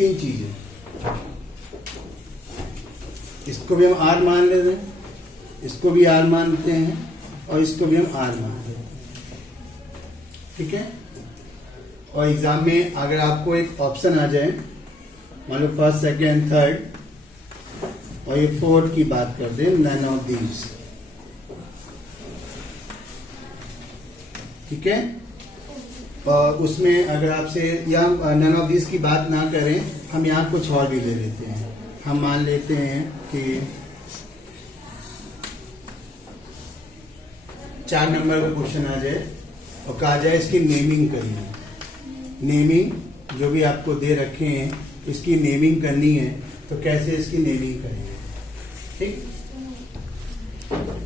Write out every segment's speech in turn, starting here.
तीन चीजें, इसको भी हम आर मान लेते हैं, इसको भी आर मानते हैं और इसको भी हम आर मानते हैं, ठीक है। और एग्जाम में अगर आपको एक ऑप्शन आ जाए, मान लो फर्स्ट सेकेंड थर्ड और ये फोर्थ की बात कर दें, नन ऑफ दीज, ठीक है। और उसमें अगर आपसे या नन ऑफ दीज की बात ना करें, हम यहाँ कुछ और भी ले लेते हैं। हम मान लेते हैं कि 4 नंबर का क्वेश्चन आ जाए और कहा जाए इसकी नेमिंग करिए। नेमिंग जो भी आपको दे रखे हैं, इसकी नेमिंग करनी है, तो कैसे इसकी नेमिंग करेंगे, ठीक।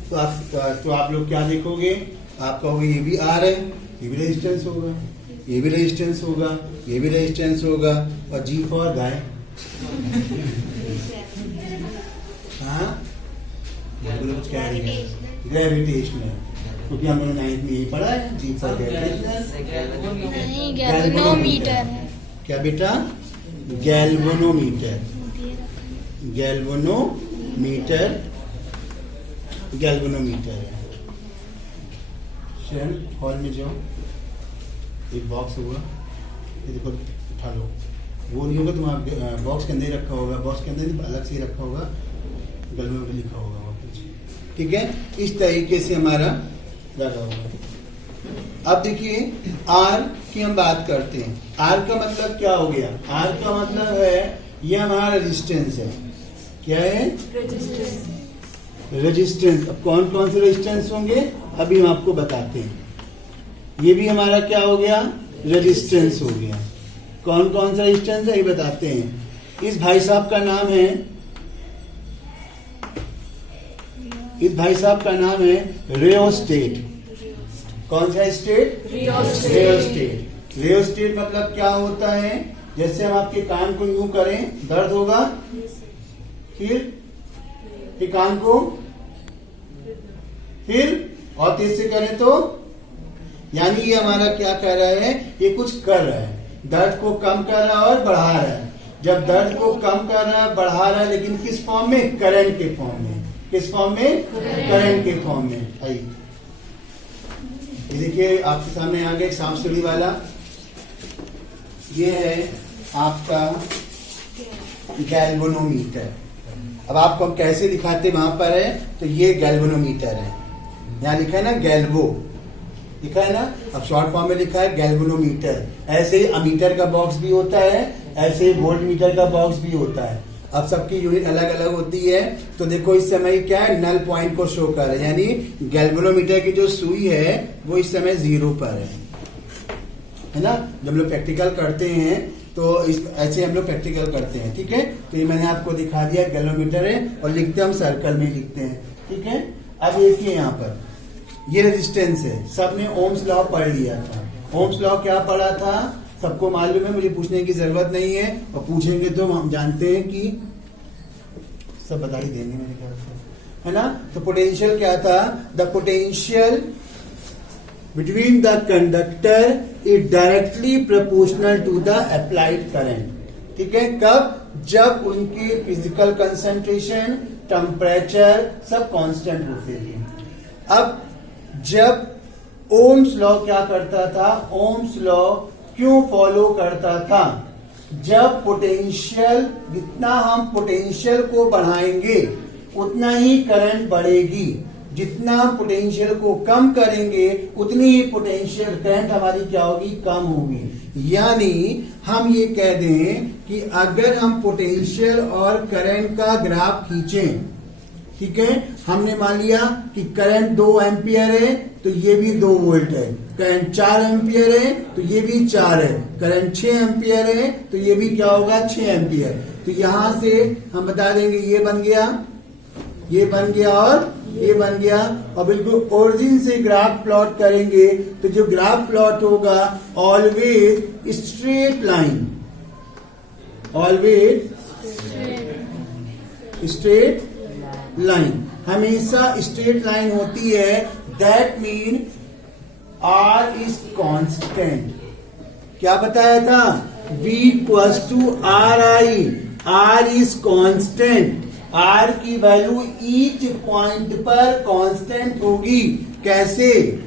तो आप लोग क्या देखोगे, आप कहोगे ये भी आर है, ये भी रेजिस्टेंस होगा, ये भी रेजिस्टेंस होगा, ये भी रेजिस्टेंस होगा, और जी फॉर गाय, हाँ कुछ कह रही है, ग्रेविटेशनल, क्योंकि हमने 9th में यही पढ़ा है, जी फॉर गैल्वेनोमीटर। क्या बेटा, गैल्वेनोमीटर, गैल्वेनोमीटर, गैल्वेनोमीटर है। शहर हॉल में जाओ, एक बॉक्स होगा, ये देखो उठा लो, वो नहीं होगा तुम्हारा बॉक्स के अंदर ही रखा होगा, बॉक्स के अंदर अलग से ही रखा होगा, गैल्वेनोमीटर लिखा होगा वहाँ कुछ, ठीक है। इस तरीके से हमारा लगा होगा। अब देखिए आर की हम बात करते हैं। आर का मतलब क्या हो गया, आर का मतलब है ये हमारा रेजिस्टेंस है। क्या है, रेजिस्टेंस। अब कौन कौन से रेजिस्टेंस होंगे अभी हम आपको बताते हैं। ये भी हमारा क्या हो गया, रेजिस्टेंस हो गया। कौन कौन सा रेजिस्टेंस है ये बताते हैं। इस भाई साहब का नाम है, इस भाई साहब का नाम है रियोस्टेट। कौन सा स्टेट, रियोस्टेट। रियोस्टेट मतलब क्या होता है, जैसे हम आपके कान को यूं करें दर्द होगा, फिर कान को फिर और तेज से करें तो, यानी ये हमारा क्या कर रहा है, ये कुछ कर रहा है, दर्द को कम कर रहा है और बढ़ा रहा है। जब दर्द को कम कर रहा है, बढ़ा रहा है, लेकिन किस फॉर्म में, करंट के फॉर्म में। किस फॉर्म में, करंट के फॉर्म में। आइए देखिए आपके सामने आ गया सांप सीढ़ी वाला, ये है आपका गैल्वेनोमीटर। अब आपको हम कैसे दिखाते वहां पर है, तो ये गैल्वेनोमीटर है, यहाँ लिखा है ना गैल्वो, लिखा है ना, अब शॉर्ट फॉर्म में लिखा है गैल्वेनोमीटर। ऐसे ही अमीटर का बॉक्स भी होता है, ऐसे ही वोल्ट मीटर का बॉक्स भी होता है। अब सबकी यूनिट अलग अलग होती है। तो देखो इस समय क्या है, नल पॉइंट को शो कर रहा है, यानी गैल्वेनोमीटर की जो सुई है वो इस समय 0 पर है ना। जब हम लोग प्रैक्टिकल करते हैं तो ऐसे हम लोग प्रैक्टिकल करते हैं, ठीक है। तो ये मैंने आपको दिखा दिया, गैल्वेनोमीटर है और लिखते हम सर्कल में लिखते हैं, ठीक है। अब देखिए यहाँ पर ये रेजिस्टेंस है, सबने ओम्स लॉ पढ़ लिया था। ओम्स लॉ क्या पढ़ा था सबको मालूम है, मुझे पूछने की जरूरत नहीं है, और पूछेंगे तो हम जानते हैं कि सब बता ही देंगे मेरे ख्याल से, है ना। तो पोटेंशियल क्या था, the potential between the conductor is directly proportional to the applied current, ठीक है। कब, जब उनकी फिजिकल कंसंट्रेशन, टेम्परेचर सब कांस्टेंट होते थे। अब जब ओम्स लॉ क्या करता था, ओम्स लॉ क्यों फॉलो करता था, जब पोटेंशियल, जितना हम पोटेंशियल को बढ़ाएंगे उतना ही करंट बढ़ेगी, जितना हम पोटेंशियल को कम करेंगे उतनी ही पोटेंशियल करंट हमारी क्या होगी, कम होगी। यानी हम ये कह दें कि अगर हम पोटेंशियल और करंट का ग्राफ खींचें, ठीक है, हमने मान लिया कि करंट 2 एम्पियर है तो ये भी 2 वोल्ट है, करंट 4 एम्पियर है तो ये भी 4 है, करंट 6 एम्पियर है तो ये भी क्या होगा, 6 एम्पियर। तो यहां से हम बता देंगे ये बन गया, ये बन गया और ये बन गया, और बिल्कुल ओरिजिन से ग्राफ प्लॉट करेंगे तो जो ग्राफ प्लॉट होगा always straight line, always straight line, हमेशा स्ट्रेट लाइन होती है। That mean R is constant. क्या बताया था, V equals to R I. R is constant. R की वैल्यू ईच पॉइंट पर कांस्टेंट होगी। कैसे?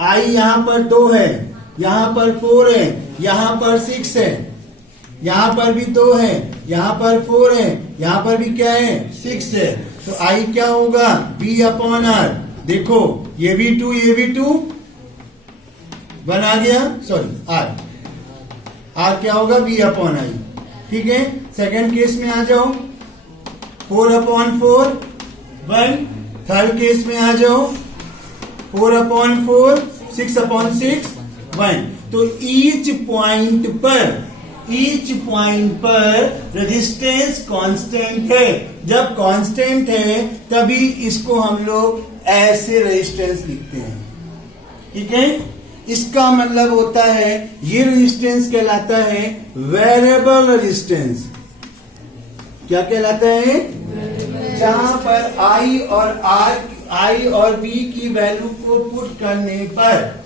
आई यहां पर 2 है, यहां पर 4 है, यहां पर 6 है, यहां पर भी 2 है, यहां पर 4 है, यहां पर भी क्या है? 6 है। तो आई क्या होगा? V upon R. देखो ये भी 2, ये भी 2, 1 आ गया, सॉरी आर। आर क्या होगा? V upon I. ठीक है, सेकंड केस में आ जाओ, 4 अपॉन 4, 1। थर्ड केस में आ जाओ, 4 अपॉन 4, 6 अपॉन 6, 1। तो ईच पॉइंट पर रेजिस्टेंस कांस्टेंट है। जब कांस्टेंट है तभी इसको हम लोग ऐसे रेजिस्टेंस लिखते हैं। ठीक है, इसका मतलब होता है ये रेजिस्टेंस कहलाता है वेरिएबल रेजिस्टेंस। क्या कहलाता है? जहां पर आई और बी की वैल्यू को पुट करने पर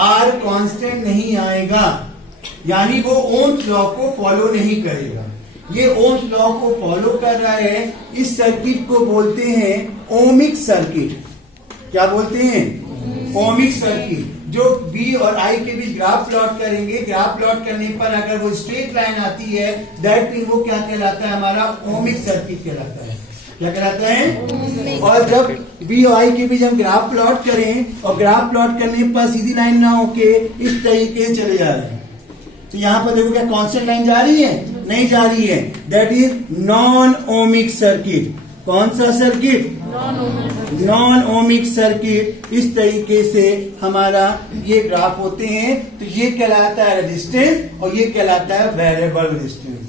आर कांस्टेंट नहीं आएगा, यानी वो ओम्स लॉ को फॉलो नहीं करेगा। ये ओम्स लॉ को फॉलो कर रहा है। इस सर्किट को बोलते हैं ओमिक सर्किट। क्या बोलते हैं? Ohmic circuit. जो बी और आई के बीच ग्राफ प्लॉट करेंगे, ग्राफ प्लॉट करने पर अगर वो स्ट्रेट लाइन आती है, दैट मीन वो क्या कहलाता है? हमारा ओमिक सर्किट कहलाता है। क्या कहलाता है? और जब बी और आई के बीच हम ग्राफ प्लॉट करें और ग्राफ प्लॉट करने पर सीधी लाइन ना होके इस तरीके से चले जा रहे हैं, तो यहां पर देखो क्या कांस्टेंट लाइन जा रही है? नहीं जा रही है। That is non ohmic circuit. कौन सा सर्किट? Non ohmic circuit. इस तरीके से हमारा ये ग्राफ होते हैं। तो ये कहलाता है रेजिस्टेंस और ये कहलाता है वेरिएबल रेजिस्टेंस।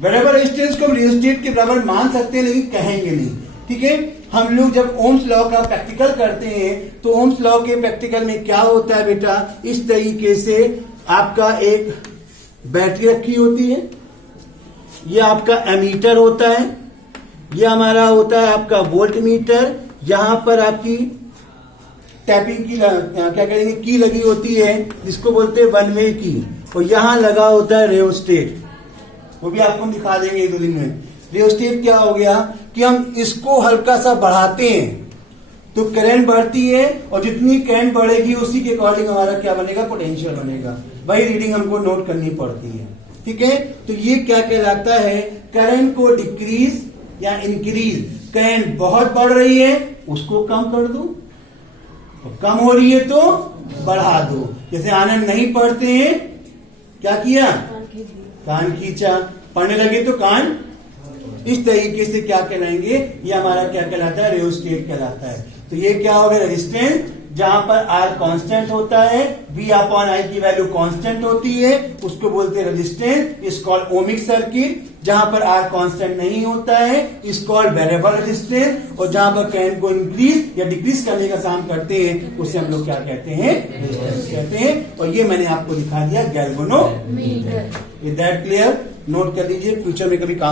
वेरिएबल रेजिस्टेंस को हम रेजिस्टेंस के बराबर मान सकते हैं, लेकिन कहेंगे नहीं। ठीक है, हम लोग जब ओम्स लॉ का प्रैक्टिकल करते हैं तो ओम्स लॉ के प्रैक्टिकल में क्या होता है बेटा? इस तरीके से आपका एक बैटरी रखी होती है, ये आपका एमीटर होता है, ये हमारा होता है आपका वोल्ट मीटर। यहां पर आपकी टैपिंग की क्या कहेंगे की लगी होती है, जिसको बोलते हैं वन वे की। और यहां लगा होता है रेओस्टेट, वो भी आपको दिखा देंगे 1-2 दिन में। रेओस्टेट क्या हो गया कि हम इसको हल्का सा बढ़ाते हैं तो करंट बढ़ती है, और जितनी करंट बढ़ेगी उसी के अकॉर्डिंग हमारा क्या बनेगा? पोटेंशियल बनेगा। वही रीडिंग हमको नोट करनी पड़ती है। ठीक है, तो ये क्या कहलाता है? करंट को डिक्रीज या इंक्रीज। करंट बहुत बढ़ रही है, उसको कम कर दो, और कम हो रही है तो बढ़ा दो। जैसे आनंद नहीं पढ़ते हैं, क्या किया? कान खींचा। पढ़ने लगे तो कान। इस तरीके से क्या कहलाएंगे? ये हमारा क्या कहलाता है? रेओस्टेट कहलाता है। तो ये क्या हो गया? रेजिस्टेंस, जहां पर आर कांस्टेंट होता है, बी अपॉन आई की वैल्यू कांस्टेंट होती है, उसको बोलते हैं रेजिस्टेंस। इस कॉल्ड ओमिक सर्किट। जहां पर आर कांस्टेंट नहीं होता है, इस कॉल्ड वेरिएबल रेजिस्टेंस। और जहां पर करंट को इंक्रीज या डिक्रीज करने का काम करते हैं, उसे हम लोग क्या कहते हैं? रेजिस्टेंस कहते हैं। और ये मैंने आपको दिखा दिया galvanometer. Is that clear? Note कर लीजिए, फ्यूचर में कभी काम